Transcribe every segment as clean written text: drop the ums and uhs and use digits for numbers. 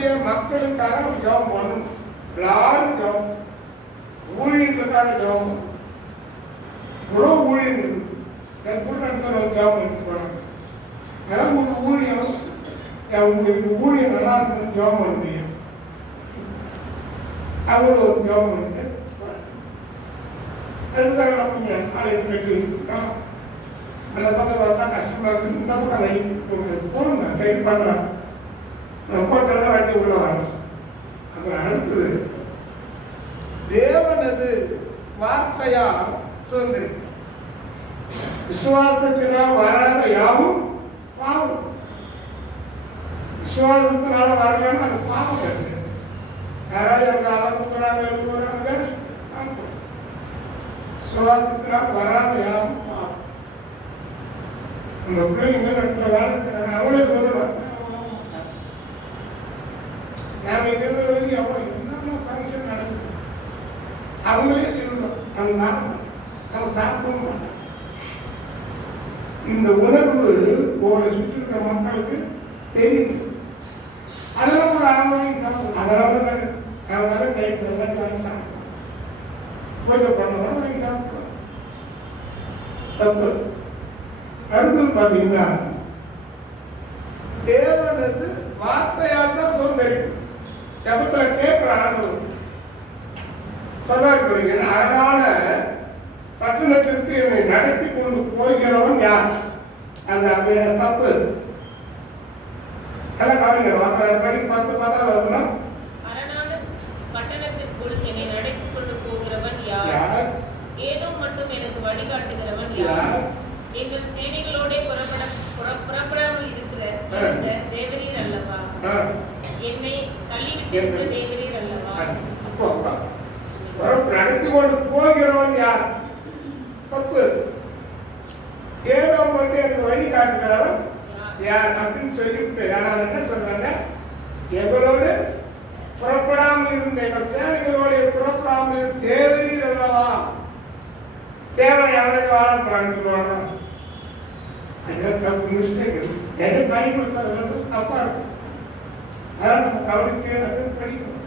நம்முடைய மக்களுக்காக ஜெபம் பண்ணணும். எல்லாரும் ஜெபம், ஊழியர்களுக்காக ஜெபம், இவ்வளோ ஊழியம் இருக்கு. என் கூட ஜெபம் பண்ணிட்டு போறாங்க. எனக்கு ஊழியம் ஊழியம் நல்லா இருக்குன்னு ஜெபம் பண்ணுவீங்க. அவங்கள ஒரு ஜெபம் பண்ணிட்டு அதுக்காக நம்ம ஆலயத்தில் கட்டி அந்த பக்கம் பார்த்தா கஷ்டமாக இருக்குது. இந்த பக்கம் லைட் போகணுங்க, சைட் பண்ணலாம். போட்டெல்லாம் வாட்டி உள்ள வரணும். அப்புறம் அடுத்தது தேவனது வார்த்தையா சுதந்திரித்தார். விசுவாசத்தினால் வராத யாவும் பாவம். விசுவாசத்தினால வரலன்னா அது பாவம் இருக்கு. யாராவது எனக்கு அளவுக்குறாங்க இருக்கிறாங்க. விசுவாசத்தினால் வராத யாவும் பாவம். அந்த பிள்ளைங்க இடத்துல வேலை செய்யறாங்க. அவளே சொல்லலாம், நாங்கள் இருக்கிறது எவ்வளோ என்னென்ன ஃபங்க்ஷன் நடக்குது அவங்களே சொல்லணும். அவங்க அவங்க சாப்பிடவும் மாட்டாங்க. இந்த உணர்வு உங்களை சுற்றி இருக்கிற மக்களுக்கு தெரியும். அதெல்லாம் கூட ஆன்லைன் சாப்பிடும். அதெல்லாம் அவங்களால கைக்கு எல்லாத்தையும் வாங்கி சாப்பிடுவோம். பூஜை பண்ணுவோம், வாங்கி சாப்பிடுவோம். தப்பு. அடுத்தது பார்த்தீங்கன்னா தேவனது வார்த்தையால் தான் சுதந்திரிக்கும். ஜபத்தில் கேட்கிற ஆண்டவர் சொன்னார், அதனால பட்டணத்திற்கு என்னை நடத்தி கொண்டு போகிறவன் யார்? அந்த தப்பு எல்லாம் கவனிக்கிற வாசல் படி 10 வருதுன்னா பட்டணத்திற்குள் என்னை நடத்தி கொண்டு போகிறவன் யார்? ஏதோ மட்டும் எனக்கு வழிகாட்டுகிறவன் யார்? எங்கள் சேனைகளோட புறப்படாமல் இருக்கிற தேவரீர் அல்லவா? என்னை தள்ளிவிட்டு தேவரீர் அல்லவா? நடத்தி கொண்டு போகிறவன் யார்? தப்பு. ஏதோ மட்டும் எனக்கு வழி காட்டுகிறவன் யார் அப்படின்னு சொல்லிட்டு என்ன சொல்றாங்க? எங்களோடு புறப்படாமல் இருந்த எங்கள் சேனைகளோட புறப்படாமல் தேவரீர் அல்லவா? தேவனை எவ்வளவு வாழப்படுறான்னு சொல்லுவாங்க. தப்பு மிஸ்டேக். எதை பயன்படுத்த தப்பா இருக்கும். அதான் நம்ம கவனிக்க படிக்கணும்.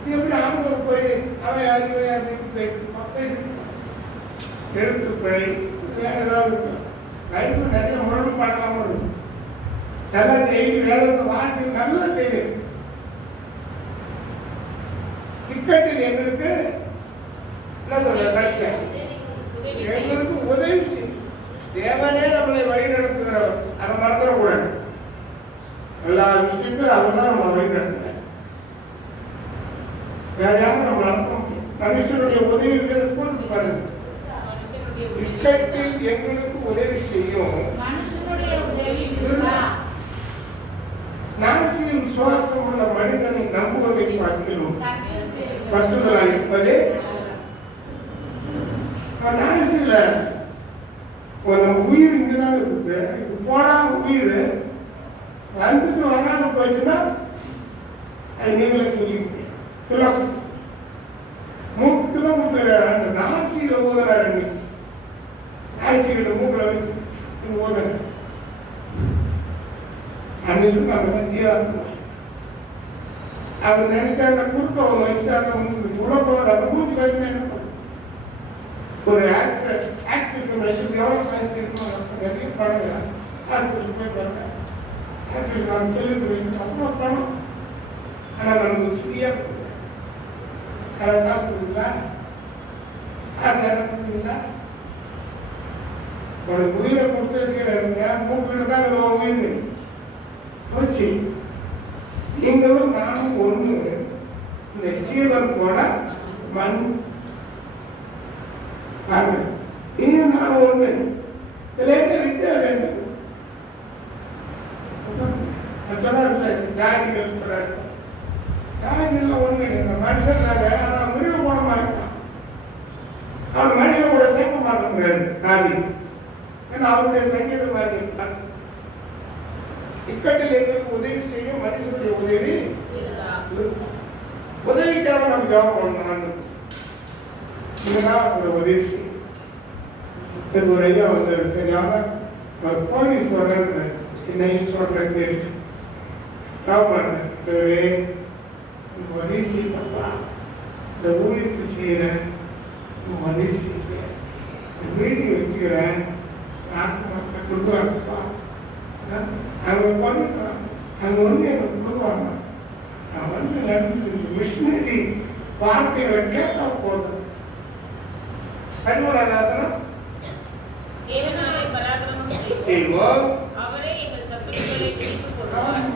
இது எப்படி ஆண்டவர் போய் அவன் அறிவை பேசிட்டு எழுத்து பிழை வேற ஏதாவது இருக்கும். லைஃப்ல நிறைய முரண் பண்ணலாம் இருக்கும். நல்லா டெய்லி வேலை வாசி நல்லா தெரியும். இக்கட்டில் எங்களுக்கு என்ன சொல்ற எங்களுக்கு உதவி செய்யும். தேவனே நம்மளை வழி நடத்துகிறவர். அதை மறந்துடக்கூடாது. எல்லா விஷயத்தையும் அவர் தான் நம்ம வழி நடத்துகிறார். வேற யாரும் நம்ம நடத்த முடியும். மனுஷனுடைய உதவி கொடுத்து பாருங்க. இக்கட்டில் எங்களுக்கு உதவி செய்யும். நாசியில் விசுவாசம் உள்ள மனிதனை நம்புவதை பார்க்கிறோம். பற்றுதலாக இருப்பதே நாசில உயிர் இங்கதான் இருக்குது. இது போனாங்க உயிர் வந்துட்டு வராம போயிடுச்சுன்னா அது நீங்களே சொல்ல மூக்கு தான் கொடுத்துறாரு. அந்த நாசியில ஊதுறாரு. இன்னைக்கு நாசிக்கிட்ட மூக்கில் வச்சு ஊதுறாரு. அன்னைக்கு நம்ம தான் ஜீவாத்மா. அவர் நினைச்சா அந்த குறுக்க அவங்க வச்சுட்டாங்க. உள்ள போகுது. அந்த மூச்சு கழிஞ்சா என்ன பண்ணும்? ஒரு ஆக்சிஸ் எவ்வளோ சயின்ஸ் இருக்கணும் பண்ணுங்க. ஹாஸ்பிட்டல் போய் பாருங்க. ஆக்சிஸ் நம்ம செல்லுக்கு அவ்வளோ பணம். ஆனால் நமக்கு ஃப்ரீயாக போகுது. அதை காசு கொடுக்குங்களா? காசு இடம் கொடுக்குங்களா? உனக்கு உயிரை கொடுத்து வச்சுக்கிறாருங்க. மூக்கிட்டு தான் உயிர் போச்சு. நீங்களும் நானும் ஒன்று. இந்த ஜீவன் போல மண் நீங்க நானும் ஒன்று. இதில் வித்தியாசம் சொன்னார்ல ஜாதிகள் சொல்றாரு. ஜாதிகள் ஒன்று கிடையாது. மனுஷன் ஆனால் மிருக போனமாக இருக்கான். அவன் மனித கூட சேர்க்க மாட்ட முடியாது காவி. ஏன்னா அவருடைய சங்கீதம் மாதிரி இருக்கான். இக்கட்டில் எங்களுக்கு உதவி செய்யும் மனுஷனுடைய உதவி உதவிக்காக நம்ம ஜாப் பண்ணணும். இதுதான் ஒரு உதவி செய்யும். ஒரு ஐயா வந்து சரியான போலீஸ் சொல்றது என்ன சொல்றது சாப்பாடு உதவி செய்யப்பா, இந்த ஊழியத்தை செய்கிறேன், உதவி செய்கிறேன், வீட்டு வச்சுக்கிறேன், நாட்டு மக்கள் கொடுக்குறாங்கப்பா, அவங்க பண்ணிட்டாங்க, அவங்க வந்து எனக்கு கொடுக்குறாங்க. நான் வந்து நடந்து மிஷினரி வார்த்தைகளை கேட்டால் போதும். அறிவுராசனம் தேவனாலே பராக்கிரமம் செய்வோம். அவரே எங்கள் சத்துருக்களை மிதித்துப் போடுவார்.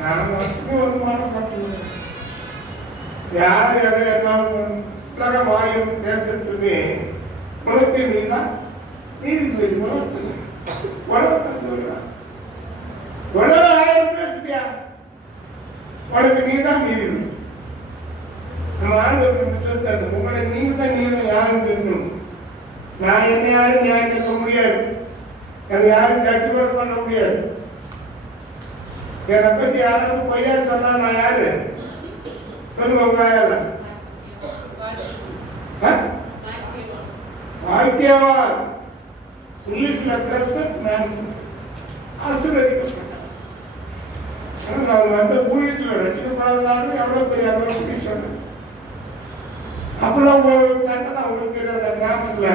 நான் மட்டும் ஒரு மாதம் யார் எதை என்ன உலக வாயும் பேசட்டுமே, உனக்கு நீ தான் நீதிபதி. உலகத்தை சொல்றான், உலக ஆயிரம் பேசுறியா, உனக்கு நீ தான் நீதிபதி. நம்ம ஆண்டவருக்கு சொல்லிட்டாரு, உங்களை நீங்க தான் யாரும் தெரிஞ்சுக்கணும். நான் என்ன யாரும் நியாயம் சொல்ல முடியாது, என்னை யாரும் கட்டுப்பாடு பண்ண முடியாது. என்னை பத்தி யாராவது பொய்யா சொன்னா நான் யாரு சொல்லுங்க? உங்க யார வாக்கியவா இங்கிலீஷ்ல பிளஸ் ஆசீர்வதிக்கப்பட்டார். நான் வந்து ஊழியத்தில் ரசிக்கப்படாதாலும் எவ்வளவு பெரிய அதெல்லாம் சொன்னேன். அப்பெல்லாம் சட்டம் அவங்களுக்கு தெரியாத கிராமத்தில்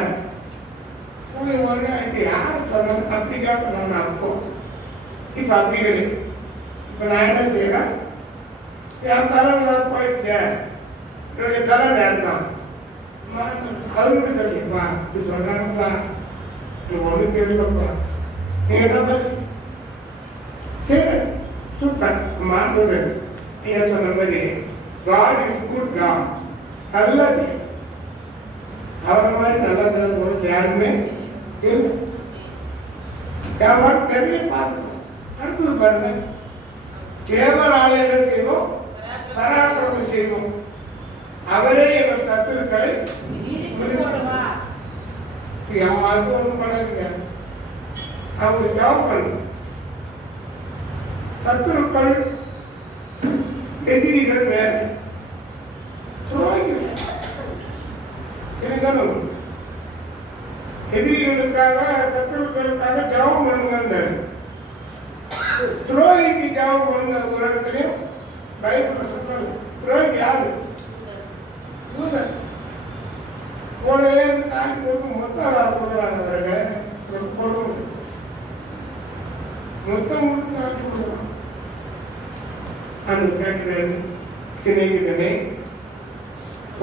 ஒரே ஆகிட்டு யாரை சொன்னாலும் அப்படிக்காக நான் அனுப்போம். இப்போ அப்படி கிடையாது. இப்போ நான் என்ன செய்யறேன், என் தலைவன் போயிடுச்சேன், என்னுடைய தலை நேரம் தான் அவருக்கு சொல்லிப்பா, இப்படி சொல்றாங்கப்பா, எனக்கு ஒன்றும் தெரியலப்பா, நீங்க என்ன பேச சரி சூப்பர் மாண்டது. நீங்க சொன்ன மாதிரி காட் இஸ் குட் காட், நல்லது. அவரை மாதிரி நல்லது பொழுது யாருமே இல்லை. நிறைய பார்த்துக்கணும். அடுத்தது பாருங்க, தேவனால என்ன செய்வோம், பராக்கிரமம் செய்வோம். அவரே எங்கள் சத்துருக்களை யாருக்கும் ஒன்றும் பண்ணாதீங்க, அவங்க ஜாப் பண்ணணும். சத்துருக்கள் எதிரிகள் வேற, எதிரிகளுக்காக சத்துருக்களுக்காக ஜாபம் பண்ணுங்க. துரோகிக்கு ஜாபம் பண்ணுங்க. ஒரு இடத்துலையும் பைபிள் சொல்றாங்க, துரோகி யாரு? யூதாஸ். கூடவே இருந்து காட்டி கொடுத்து மொத்தம் கொடுக்குறாங்க. அவருக்கு மொத்தம் கொடுத்து காட்டி கொடுக்குறான். அந்த கேட்கிறாரு, சிநேகிதனே,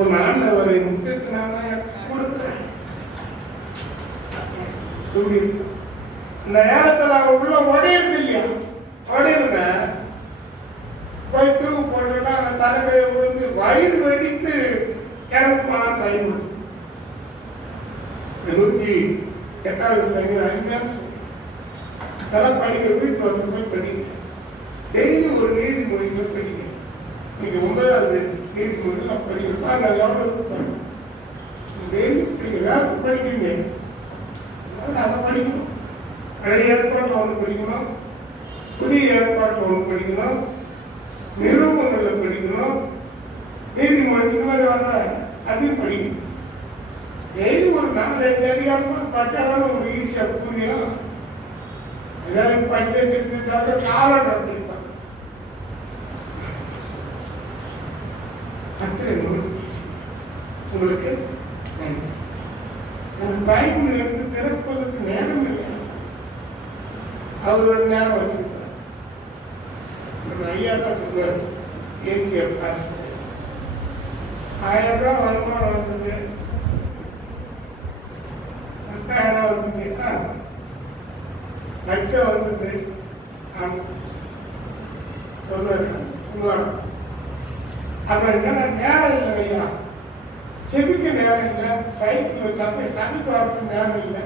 உன் ஆண்டவரை முட்டுக்கு நான் தான் கொடுக்குறேன் சொல்லி இந்த நேரத்தில் அவன் உள்ள உடையிறது இல்லையா? உடையிருந்த போய் தூக்கு போட்டுட்டா அந்த தலைமையை விழுந்து வயிறு வெடித்து இறந்து போனான். பயன்படும் 108வது சங்கீதம் 5 அதெல்லாம் படிக்கிற வீட்டில் வந்து போய் படிங்க. டெய்லி ஒரு நீதிமொழி போய் படிங்க. நீங்க 9வது நீதிமொழி நான் படிக்கிறப்ப அது எவ்வளோ இருப்பாங்க. டெய்லி படிக்கிற படிக்கிறீங்க, அதை படிக்கணும். பழைய ஏற்பாட்டில் ஒன்று படிக்கணும், புதிய ஏற்பாட்டில் ஒன்று படிக்கணும், நிரூபங்களில் படிக்கணும், நீதிமொழி இந்த மாதிரி வர்ற அதையும் படிக்கணும். டெய்லி ஒரு 4-5 அதிகாரமாக படித்தாலும் ஒரு ஈஸியாக புரியும். ஏதாவது படிக்க செஞ்சுட்டாங்க காலண்டர் படிப்பாங்க. உங்களுக்கு பைபிள் எடுத்து திறப்பதற்கு நேரம் இல்லை. அவர் ஒரு நேரம் வச்சிருப்பார். நம்ம ஐயா தான் சொல்லுவார், ஏசியா பாஸ் 1000 ரூபா வருமானம் வந்தது, 10,000 வந்துச்சுன்னா லட்சம் வந்தது. சொல்லுவார். அப்புறம் என்ன நேரம் இல்லை ஐயா, செபிக்க நேரம் இல்லை, சைக்கிள் சமைக்க வரதுக்கு நேரம் இல்லை.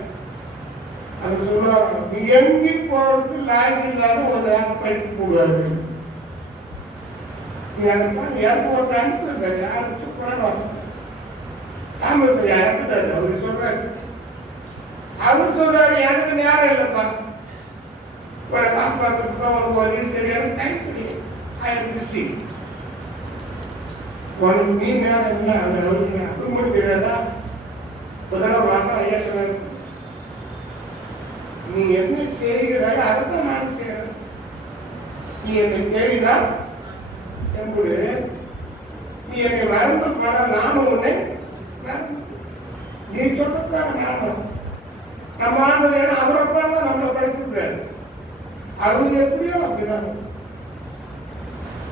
அது சொல்லுவாங்க, நீ எங்கேயும் போறது லாய்க்கு இல்லாத ஒரு நேரம் படிக்க கூடாது. நீ எனக்கு ஒரு அனுப்புங்க, யாரும் சூப்பரான வாசனை தாமஸ் ஐயா இறந்துட்டாரு. அவரு சொல்றாரு, அவர் சொல்றாரு, எனக்கு நேரம் இல்லைப்பா, உங்களை காப்பாற்றுறதுக்கு அவனுக்கு ஒரு சரியான டைம் கிடையாது. ஐ உனக்கு நீ நேரம் இல்லை, அது அவருக்கு அது மட்டும் தெரியாதா? முதல்ல வாசம் ஐயா சொன்னாரு, நீ என்ன செய்கிறாய் அதைத்தான் நான் செய்கிறேன். நீ என்னை தேடினால் என்பது நீ என்னை மறந்து பட நானும் உன்னை மறந்து. நீ சொல்றதுதான் நானும் நம்ம ஆண்டு ஏன்னா அவரப்பா தான் நம்மளை படைச்சிருக்காரு. அவங்க எப்படியோ அப்படிதான்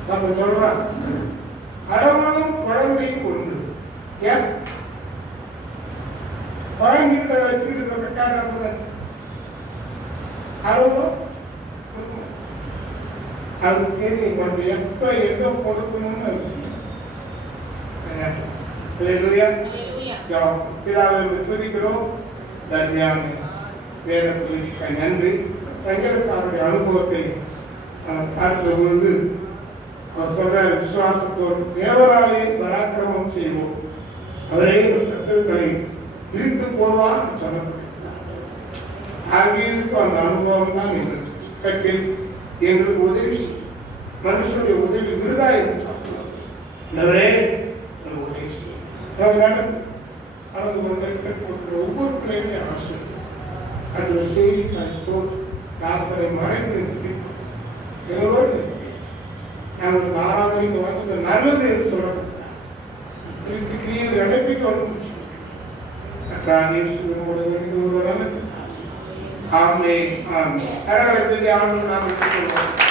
நம்ம சொல்றோம். கடவுளும் குழந்தையும் ஒன்று. ஏன் குழந்தைகிட்ட வச்சுக்கிட்டு இருக்கிற காட்ட கடவுளும் அதுக்கு தெரியும் குழந்தை எப்ப எதோ கொடுக்கணும்னு பிதாவை துதிக்கிறோம். தர்மியான வேத துதிக்க நன்றி. சங்கரத்தாருடைய அனுபவத்தை பார்க்கிற பொழுது அவர் சொல்ற விசுவாசத்தோடு தேவராலே பராக்கிரமம் செய்வோம், அவரே சத்துருக்களை பிரித்து போடுவார் சொல்லப்பட்டிருக்கிறார். ஆகியோருக்கு அந்த அனுபவம் தான் எங்களுக்கு கட்டில் எங்களுக்கு உதவி செய்யும். மனுஷனுடைய உதவி விருதா என்று அவரே உதவி செய்யும். கலந்து கொண்டிருக்கிற ஒவ்வொரு பிள்ளைகளையும் ஆசிரியர் அந்த செய்தி தாசரை மறைந்து எங்களோடு நாங்கள் ஆராதனைக்கு வந்தது நல்லது என்று சொல்லப்பட்டார். கிரியில் அடைப்பிக்க வந்து ஆமே ஆமே ஆண்டு நாம்